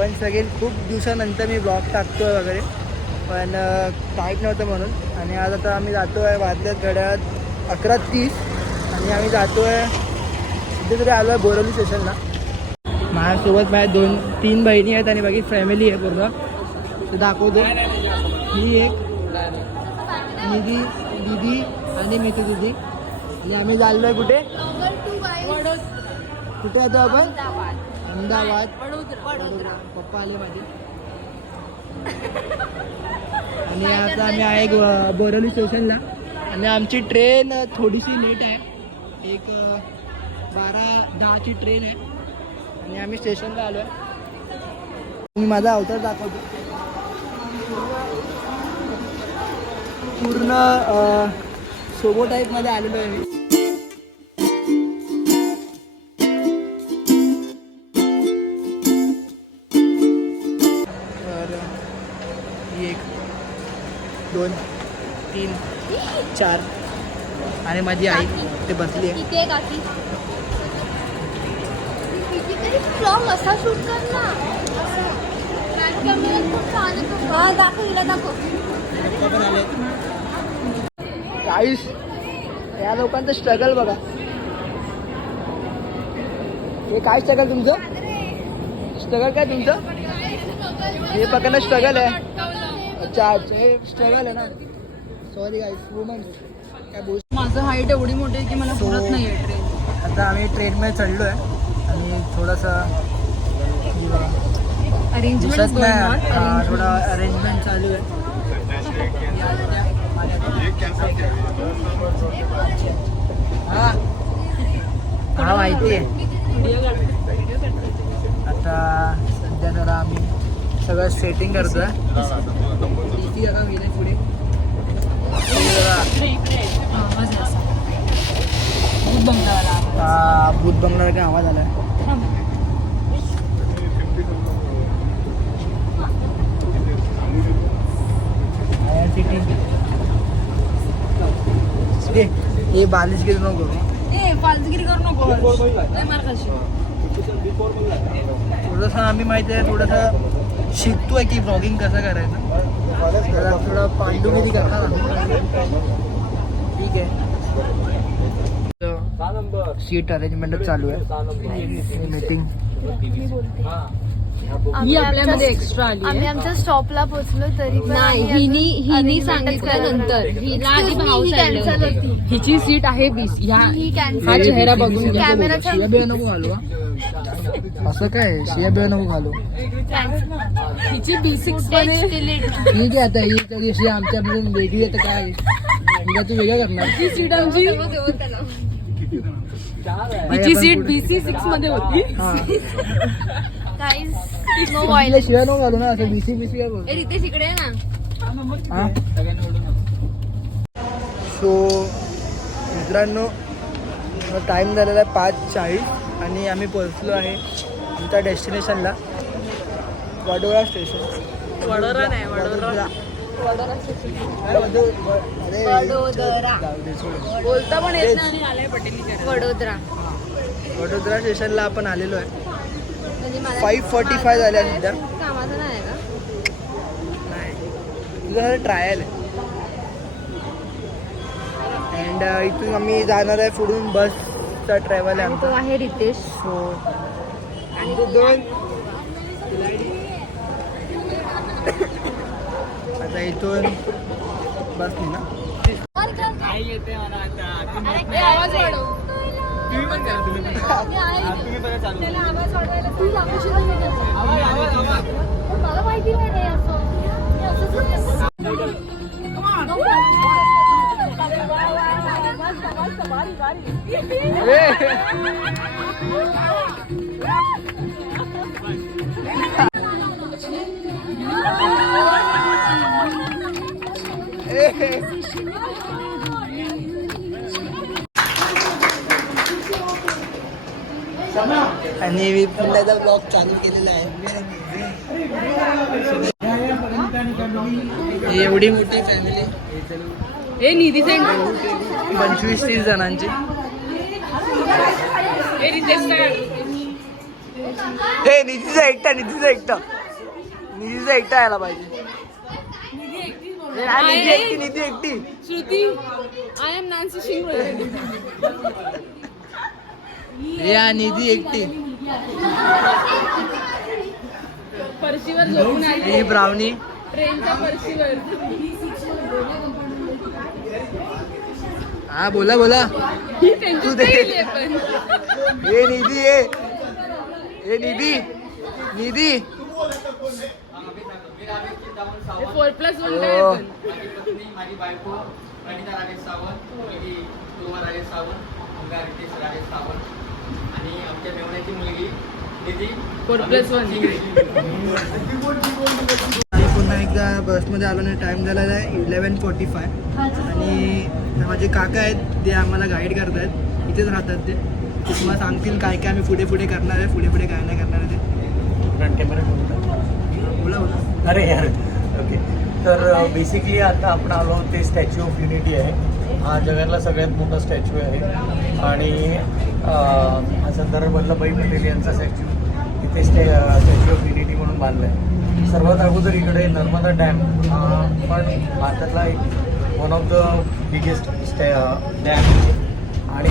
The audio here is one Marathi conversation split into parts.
वन्स अगेन खूप दिवसानंतर मी ब्लॉग टाकतो आहे वगैरे, पण टाईट नव्हतं म्हणून. आणि आज आता आम्ही जातो आहे, वाजल्यात घड्याळात 11:30 आणि आम्ही जातो आहे कुठेतरी आलो आहे बोरवली स्टेशनला. माझ्यासोबत माझ्या 2-3 बहिणी आहेत आणि बाकी फॅमिली आहे पूर्ण. ते दाखवतो. ही एक निधी दिदी आणि मिठी दिदी. आणि आम्ही चाललो आहे कुठे, कुठे आता आपण अहमदाबाद. पप्पा आले माझे. आणि आता आम्ही आहे बोरवली स्टेशनला. आणि आमची ट्रेन थोडीशी लेट आहे, एक 12:10ची ट्रेन आहे. आणि आम्ही स्टेशनला आलो आहे. मी माझा अवतार दाखवतो. पूर्ण सोबो टाईपमध्ये आलेलो आहे मी. तर 1 2 3 4 आणि माझी आई ते बसली आहे. असा शूट कर ना, दाखव. पण आले गाईस, या लोकांचं स्ट्रगल बघा. हे काय स्ट्रगल तुमचं? स्ट्रगल काय तुमचं? हे बघा ना, स्ट्रगल आहे. अच्छा हे स्ट्रगल आहे ना. सॉरी गाईस, वुमन काय बोल. माझं हाईट एवढी मोठी आहे की मला पुरत नाही आहे ट्रेन. आता आम्ही ट्रेनमध्ये चढलो आहे आणि थोडंसं अरेंजमेंट थोडं अरेंजमेंट चालू आहे. हा माहिती आहे. आता सध्या जरा आम्ही सगळं सेटिंग करतोय. पुढे भूत बंगला का आवाज आलाय. हे बालिशगिरी नको थोडंसं आम्ही माहिती आहे, थोडंसं शिकतोय की ब्लॉगिंग कसं करायचं. थोडं पांडुगिरी करणार ठीक आहे. सीट अरेंजमेंट चालू आहे. मीटिंग एक्स्ट्रा आम्ही आमच्या स्टॉपला पोहोचलो तरी नाही. हिनी सांगितल्यानंतर हिला आधी भाव कॅन्सल होती. हिची सीट आहे 20. ही कॅन्सल. हा चेहरा बघून कॅमेराच्या शिया बिया नको घालू. असं काय शिया बिया नको घालू. हिची B6 मध्ये ठीक आहे. आता ही कधी शिया आमच्याकडून वेगळी आहे तर काय तू वेगळं करणार. ही सीट आमची, हिची सीट BC6 मध्ये होती. नो व्हायलेंस. शिवाय नको घालू ना, असं बीसी काय बोल. रितेश इकडे आहे ना. सो मित्रांनो, टाईम झालेला आहे 5:40 आणि आम्ही पोहोचलो आहे आमच्या डेस्टिनेशनला, वडोदरा स्टेशन. वडोदरा नाही, वडोदरा. बोलता पण येत नाही आणि आलाय पटेल. वडोदरा स्टेशनला आपण आलेलो आहे. 5:45 झाल्या सध्या. कामाचं नाही का? नाही, तुझं ट्रायल आहे. अँड इथून आम्ही जाणार आहे पुढून बसचा ट्रॅव्हल आहे तो आमचा. आहे रितेश. सो दोन आता इथून बस नाही ना. आवाज वाढव. तुम्ही पण करा. तुम्ही पण चालू. आवाज वाढवायला तू सांगशील मला माहिती नाही रे असं. आणि मी पुण्याचा ब्लॉग चालू केलेला आहे. एवढी मोठी फॅमिली, हे निधी 25-30 जणांची. हे रितेश हे निधीचा एकटा यायला पाहिजे. निधी एकटी श्रुती आय एम नान्सी शिंगरे. या निधी एकटी. फरशीवर झोपून आली ही ब्राउनी ट्रेनच्या फरशीवर. हा बोला ही त्यांची तू दे. style आहे पण. हे निधी 4+1 काय पण. माझी बायको प्रणिता राजेश सावंत, मुलगी तुमा राजेश सावंत, मुलगा रितेश राजेश सावंत आणि आमच्या मेवण्याची मुलगी निधी 4+1. आणि पुन्हा एकदा बसमध्ये आलो नाही. टाईम झालेला आहे 11:45 आणि माझे काका आहेत ते आम्हाला गाईड करत आहेत. इथेच राहतात ते तुम्हाला सांगतील काय काय आम्ही पुढे करणार आहे, पुढे काय नाही करणार आहे ते. फ्रंट कॅमेरा बोला अरे यार ओके. तर बेसिकली आता आपण आलो ते स्टॅच्यू ऑफ युनिटी आहे. हा जगातला सगळ्यात मोठा स्टॅच्यू आहे आणि हा सरदार वल्लभभाई पटेल यांचा स्टॅच्यू इथे स्टॅच्यू ऑफ युनिटी म्हणून बांधला आहे. सर्वात अगोदर इकडे नर्मदा डॅम हा पण भारतातला एक one of the biggest dam आणि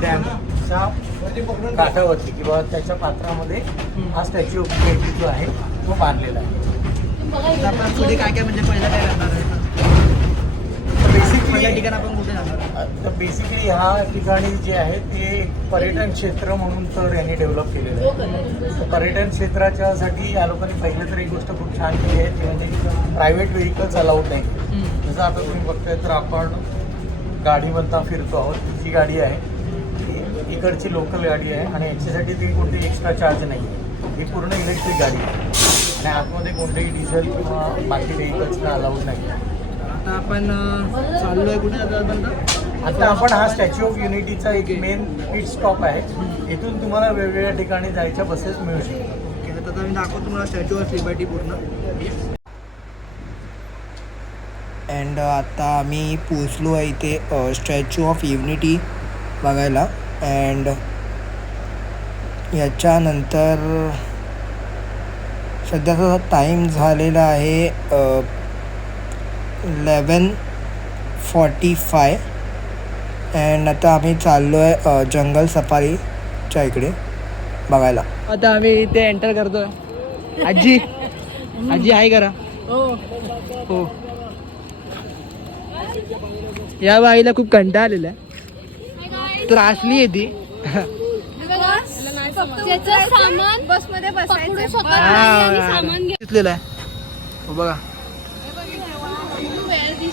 डॅमच्या काठावरती किंवा त्याच्या पात्रामध्ये हा स्टॅच्यू ऑफ युनिटी जो आहे तो बांधलेला आहे. आपण पुढे काय काय म्हणजे पहिला काय करणार आहे पहिल्या ठिकाणी आपण कुठे जाणार. तर बेसिकली ह्या ठिकाणी जे आहे ते एक पर्यटन क्षेत्र म्हणून तर यांनी डेव्हलप केलेलं आहे. तर पर्यटन क्षेत्राच्यासाठी या लोकांनी पहिलं तर एक गोष्ट खूप छान केली आहे ती म्हणजे प्रायव्हेट व्हेकल्स अलाउड नाही. जसं आता तुम्ही बघताय तर आपण गाडीमधनं फिरतो आहोत. जी गाडी आहे ती इकडची लोकल गाडी आहे आणि याच्यासाठी ती कोणती एक्स्ट्रा चार्ज नाही आहे. ही पूर्ण इलेक्ट्रिक गाडी आहे आणि आतमध्ये कोणतेही डिझेल किंवा बाकी व्हेकल्सना अलाउड नाही आहे. आता आपण चाललो आहे कुठे आता आपण हा स्टॅच्यू ऑफ युनिटीचा एक मेन पिट स्टॉप आहे. इथून तुम्हाला वेगवेगळ्या ठिकाणी जायच्या बसेस मिळू शकतात. ओके तर मी दाखवतो तुम्हाला स्टॅच्यू ऑफ लिबर्टी पूर्ण. अँड आता आम्ही पोचलो आहे इथे स्टॅच्यू ऑफ युनिटी बघायला. अँड याच्यानंतर सध्याचा टाईम झालेला आहे 11:45 अँड आता आम्ही चाललो आहे जंगल सफारीच्या इकडे बघायला. आता आम्ही इथे एंटर करतो. आजी हाय करा. हो या बाईला खूप कंटाळा आलेला आहे. त्रासली आहे ती. त्याचं सामान बसमध्ये पकडू शकत बसायचं. नाही आणि सामान घेतलेलं आहे. हो बघा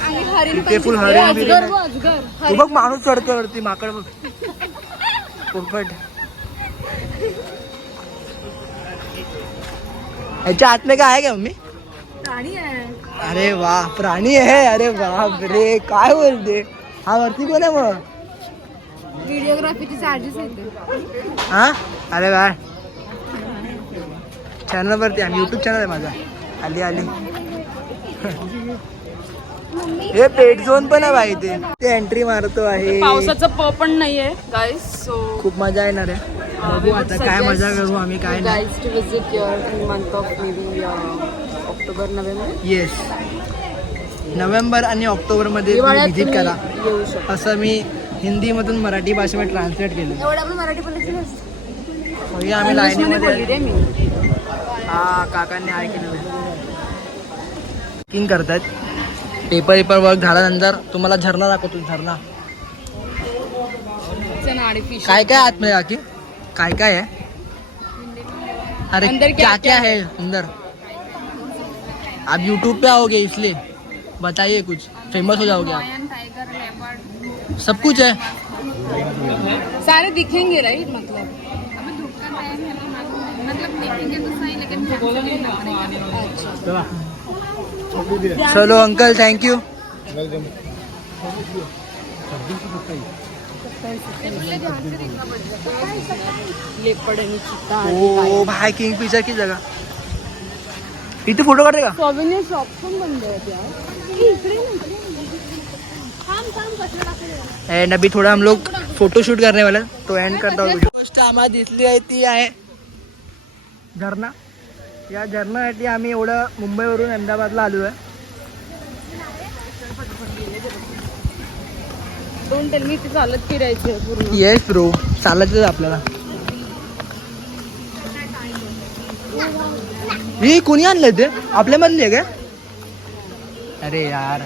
आणि हरिण इथे फुल हरिण अजगर बघ, अजगर. तू बघ माणूस चढतो वरती माकड बघ पोपट. याच्या आतमध्ये काय आहे का मम्मी. प्राणी आहे. अरे वा प्राणी आहे. अरे बाप रे काय बोलते. हा वरती कोण आहे मग. व्हिडिओग्राफीचे चार्जेस येते. हा अरे वा चॅनल वरती आम्ही यूट्यूब चॅनल आहे माझा. आली हे पेट झोन पण आहे बाई. ते एंट्री मारतो आहे. पावसाचं पण नाहीये गाईस. सो खूप मजा येणार आहे. बघू आता काय मजा करू आम्ही काय नाही. Guys to visit your in month of maybe October November. Yes November आणि ऑक्टोबरमध्ये व्हिजिट करा. येऊ शकतो. असं मी हिंदीमधून मराठी भाषेमध्ये ट्रान्सलेट केलं. एवढं आपण मराठी बोलायचं हे आम्ही लाईनीमध्ये रे मी. हा काकांनी हाय केलेलं किंग करतात. पेपर वर्क झाल्यानंतर तुम्हाला झरणा दाखवतो. झरणा काय काय आतमध्ये काकी काय काय आहे. अरे अंदर क्या क्या है अंदर. आप यूट्यूब पे आओगे इसलिए बताइए कुछ फेमस हो जाओगे आप. सब कुछ है. सारे दिखेंगे राइट मतलब. चलो अंकल थँक्यू. लेपर्ड आणि चित्ता. ओ भाई किंग फिशर की जगह. इथे फोटो काढते का. सॉव्हिनियर शॉप पण बंद आहेत यार. इकडे एंड अभी थोड़ा हम लोग फोटो शूट करने वाले हैं, तो एंड करता हूँ. आम्हाला दिसली आहे ती आहे झरणा. या झरणासाठी आम्ही एवढं मुंबईवरून अहमदाबादला आलो आहे. दोन टेल मी चालत फिरायचं पूर्ण. येस ब्रो, चालायचं आपल्याला. हे कोणी आणलं ते? आपल्या मधले का? अरे यार,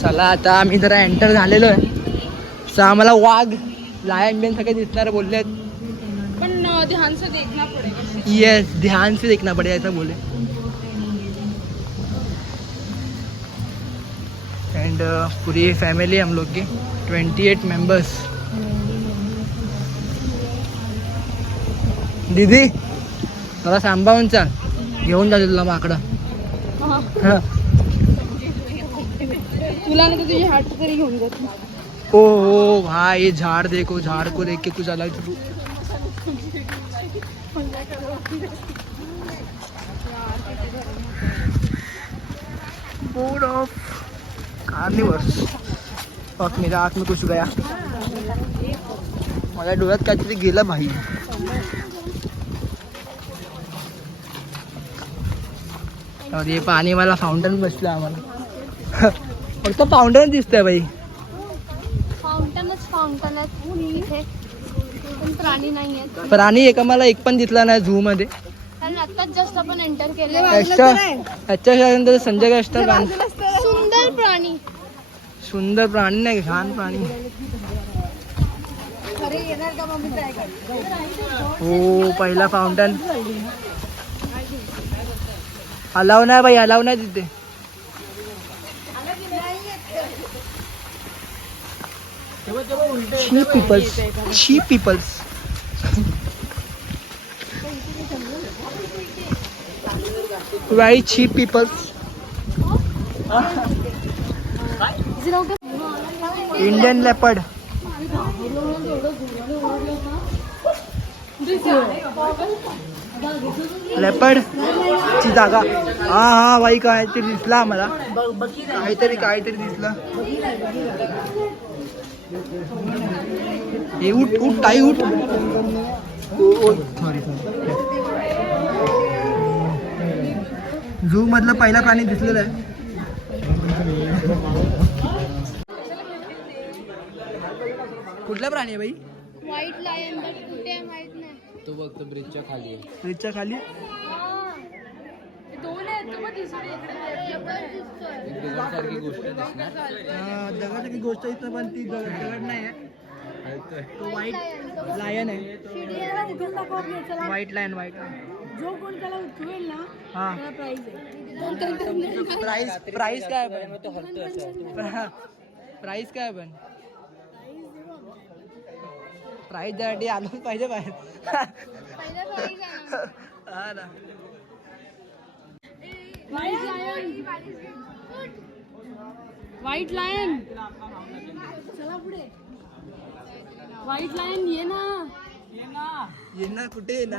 चला आता आम्ही जरा एंटर झालेलो आहे. तर आम्हाला वाघ, लायन बिन सगळे दिसणार बोलले. पण ध्यान से देखना पडेगा. यस, ध्यान से देखना पड़ेगा ऐसा बोले. एंड पूरी फैमिली हम लोग की 28 मेंबर्स. दीदी थोड़ा सांभाळून चाल, घेऊन जाते तुला माकडं. हा. तुला नाही तर तुझी हात तरी घेऊन जाते. ओ भाई, ये झाड़ देखो, झाड़ को देख के कुछ अलग. Board of carnivores. फक, मेरा आँख में कुछ गया. माझ्या डोळ्यात काहीतरी गेलं भाई. और ये पाणी वाला फाउंटन बसला आम्हाला. फक्त फाउंटन दिसतंय भाई. फाउंटनच इथे पण प्राणी नाही आहेत. प्राणी एक आम्हाला एक पण दिसला नाही झू मध्ये. कारण आत्ताच जस्ट आपण एंटर केलं. त्याच्यानंतर संजय गायस्टर. सुंदर प्राणी. सुंदर प्राणी नाही, छान प्राणी. हो, पहिला फाउंटन. अलाव नाही भाई, अलाव नाही तिथे. Cheap peoples, cheap peoples. Very cheap peoples. Indian leopard. Leopard ची जागा. हा हा भाई, काहीतरी दिसला आम्हाला. काहीतरी दिसलं. हे उठ उठ ताई उठ. सॉरी. झू मधलं पहिला प्राणी दिसलेलं आहे. कुठला प्राणी आहे भाई? White lion. बट कुठे आहे माहित नाही. तो बघ, तो ब्रिजच्या खाली आहे. ब्रिजच्या खाली. दोन आहेत तो, पण दिसतोय इकडे. सारखी गोष्ट दिसणार. दगडाची गोष्ट इथं, पण ती दगड नाही आहे. तो व्हाईट लायन आहे. White lion. जो कोण त्याला उठवेल ना हा. प्राइस काय पण? प्राइस काय पण? प्राइस द्यासाठी आलोच पाहिजे बाहेर. हा ना. White lion. चला पुढे. व्हाईट लायन ये ना कुठे ना.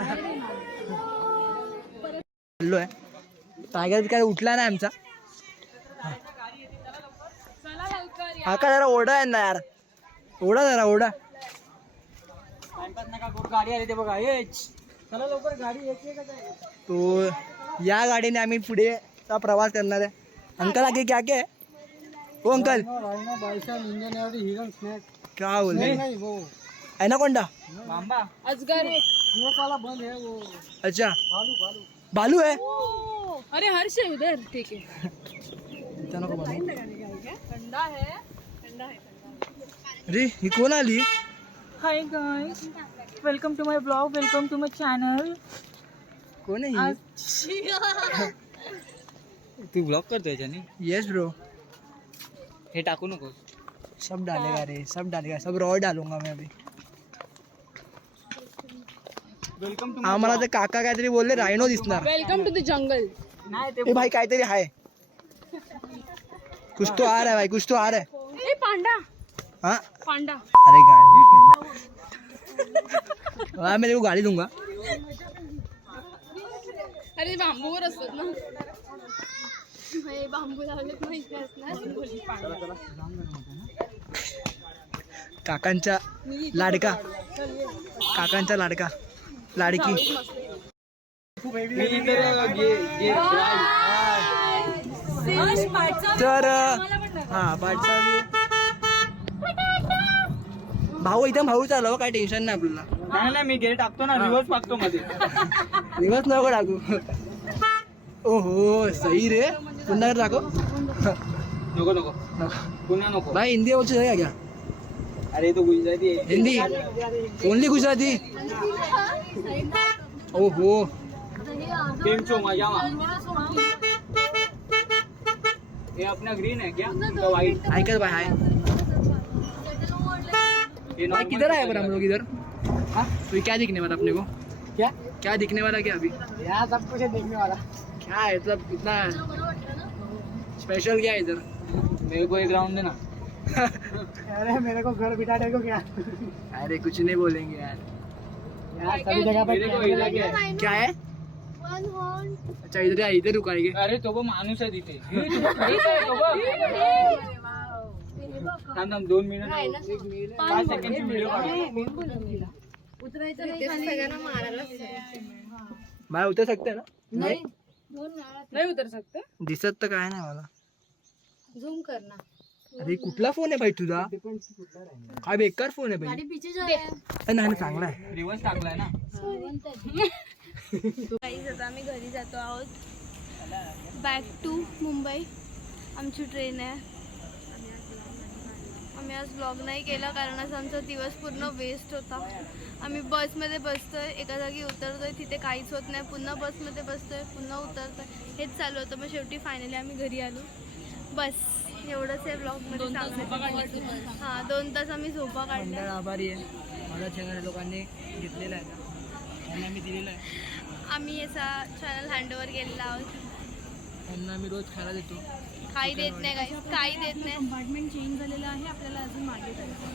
आहे टायगर काय उठला नाही आमचा. हा का जरा ओढा आहे ना यार. जरा ओढा. गाडी आली ते बघा. चला लवकर, गाडी येते का? तो या गाडीने आम्ही पुढे प्रवास करणार आहे. अंकल आगे क्या क्या है? ओ अंकल, क्या बोल रहे हैं? एनाकोंडा, अजगर है. अच्छा भालू है. अरे हर्ष है उधर. ठीक है. ठंडा है. अरे ही कोण आली? Hi guys, welcome to my blog, welcome to my channel. कोण आहे ही? तू ब्लॉग करतोय याच्याने? Yes bro. हे टाकू नको. सब डालेगा रे, सब डालेगा. सब रॉ डालूंगा मैं अभी. Welcome to. आम्हाला ते काका काहीतरी बोलले रायनो दिसणार. Welcome to the jungle. ए भाई काहीतरी आहे. कुछ तो आ रहा है भाई, कुछ तो आ रहा है. ए पांडा. हाँ पांडा. अरे गाड़ी. मैं तेरे को गाड़ी दूंगा. अरे बांबूवर असतात ना. बांबू लावलेत माहिती असणार. काकांचा लाडका लाडकी. तर हा पाठचा भाऊ एकदम भाऊ चालव, काय टेन्शन नाही आपल्याला. नाही मी गेट टाकतो ना, रिव्हर्स टाकतो मध्ये. दिवस नको टाकू. ओहो सही रे. पुन्हा टाको. नको पुन्हा नको. भाई हिंदी बोलते है क्या? अरे तो गुजराती है. हिंदी ओनली गुजराती. ओहो केम छो मजामा. ये अपना ग्रीन है क्या तो वाइट? ऐकत भाई हाय. ये भाई किधर आए पर हम लोग इधर? हाँ तो क्या दिखने वाला अपने को? क्या दिखने वाला क्या अभी? यहाँ सब कुछ है देखने वाला. क्या है मतलब इतना स्पेशल क्या है इधर? मेरे को एक राउंड देना. अरे मेरे को घर बिठा देगा क्या? अरे कुछ नहीं बोलेंगे यार. यहाँ सभी जगह पे मेरे को हिला क्या है? क्या है? अच्छा इधर रुकाएंगे. अरे तो वो माणूस आहे तिथे. थांब 2 मिनिट 5 सेकंडची व्हिडिओ काढ. भाई उतर सकते हैं ना? नाही उतर सकते. दिसत तर काय नाही मला. झूम करना. अरे कुठला फोन आहे भाई तुझा? काय बेकार फोन आहे भाई. पीछे जा रहा है. नाही चांगला आहे. रिव्हर्स टाकलाय ना. गाईज आता आम्ही घरी जातो आहोत. Back to Mumbai. आमची ट्रेन आहे. आम्ही आज ब्लॉग नाही केला कारण आज आमचा दिवस पूर्ण वेस्ट होता. आम्ही बसमध्ये बसतोय, एका जागी उतरतोय, तिथे काहीच होत नाही, पुन्हा बसमध्ये बसतोय, पुन्हा उतरतोय, हेच चालू होतं. मग शेवटी फायनली आम्ही घरी आलो. बस एवढंच आहे ब्लॉगमध्ये सांगायचं. हां 2 तास आम्ही झोपा काढल्या. मंडळ आभारी आहे. मला चॅनल लोकांनी घेतलेला आहे ना, त्यांना मी दिलेला आहे. आम्ही याचा चॅनल हँडओव्हर केलेला आहोत. त्यांना मी रोज खायला देतो. काही देत नाही काही देत नाही. कंपार्टमेंट चेंज झालेलं आहे, आपल्याला अजून मागे जायचं.